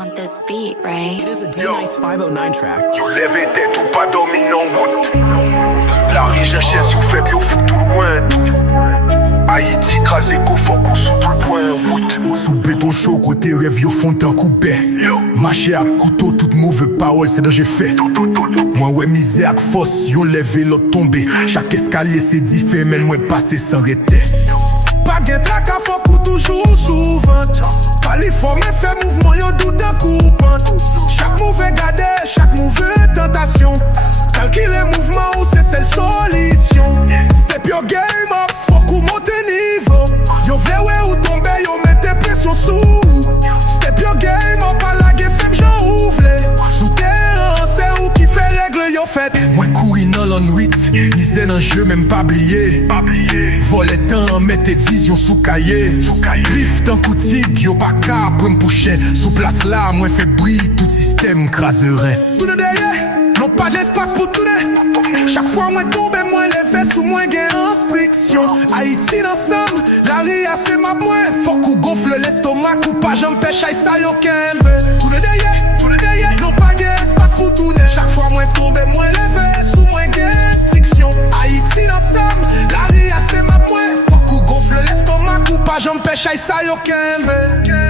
want this beat, right? It is a D-Nice 509 track. Yo lève tête ou pas dormi non route. La riche chien sous faible yo fout tout loin tout. Haïti crasé qu'au fond qu'on sous tout le point route. Sous béton chaud côté rêve yo font un coupé. Marcher à couteau toute mauvaise parole c'est danger fait. Moi ouais misère ak force yo levé l'autre tombé. Chaque escalier c'est différent mais moi passer sans arrêter. Pas gen traka faut qu'on toujours souvent. Pas les formes fait mouvement yo doute d'un coupante. Chaque mauvais gardé, chaque mauvaise tentation. Calculer mouvement ou c'est celle solution. Step your game up, faut qu'on monte niveau. Yo vle ou tombe, yo mette pression sous. Step your game up, à la gueule femme j'en ouvre. Sous terrain, c'est où qui fait règle yo fait. Moi courir dans l'an 8, misère dans jeu même pas oublié. Voler temps, mettre vision sous cahier. Griffe dans coutique, yo pas qu'à pour m'poucher. Sous place là, moi fait brille, tout système craserait. Tout de derrière, non pas d'espace pour tourner. Chaque fois moi tombe, moi levé sous moi gain instruction. Haïti ensemble, la ria c'est ma moins. Faut qu'on gonfle l'estomac ou pas j'empêche aïe ça yo qu'elle. Tout de derrière, non pas d'espace pour tourner. Chaque fois moi tombe, moi levé sous moi gain instruction. Haïti ensemble, la ria c'est ma moins. Faut qu'on gonfle l'estomac ou pas j'empêche aïe ça yo qu'elle.